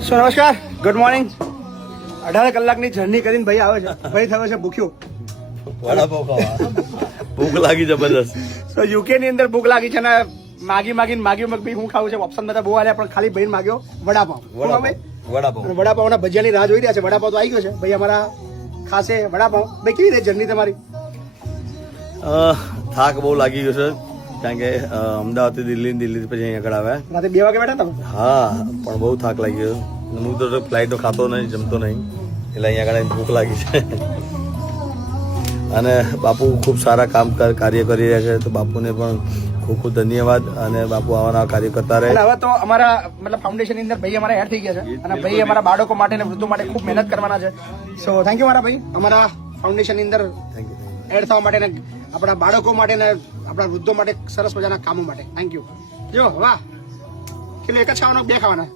સો નમસ્કાર, good morning. 18 કલાકની journey કરીને ભાઈ આવે છે. ભાઈ થયો છે ભૂખ્યો. વડાપાવ ખાવા ભૂખ લાગી જબરદસ્ત. સો યુકે ની અંદર ભૂખ લાગી છે ને માગી ભાઈ હું ખાવું છે. ઓપ્શન બધા બહુ આવ્યા પણ ખાલી ભાઈ માગ્યો વડાપાવ. વડાપાવ ના ભજીયાની રાહ જોઈ રહ્યા છે. વડાપાવ તો આવી ગયો છે ભાઈ અમારા ખાસે વડાપાવ. ભાઈ કેવી રહી જર્ની તમારી? થાક બહુ લાગી ગયો છે કારણ કે અમદાવાદ થી દિલ્હી પછી અહીંયા આગળ આવ્યા. રાતે 2 વાગે બેઠા તમે? હા, પણ બહુ થાક લાગી ગયો. હું તો ફ્લાઇટો ખાતો નહીં, જમતો નહીં, એટલે અહીંયા આગળ ભૂખ લાગી છે. અને બાપુ ખૂબ સારા કાર્ય કરી રહ્યા છે, તો બાપુને પણ ખૂબ ખૂબ ધન્યવાદ. અને બાપુ આવા કાર્ય કરતા રહે. હવે તો અમારા મતલબ ફાઉન્ડેશન ની અંદર ભાઈ અમારા એડ થઈ ગયા છે અને ભાઈ અમારા બાળકો માટે અને વૃદ્ધો માટે ખૂબ મહેનત કરવાના છે. સો થેન્ક યુ મારા ભાઈ, અમારા ફાઉન્ડેશન ની અંદર એડ થવા માટે ને આપણા બાળકો માટે ને આપણા વૃદ્ધો માટે સરસ મજાના કામો માટે. Thank you. જો વાહ, કેટલું એક જ ખાવાનો 2 ખાવાના?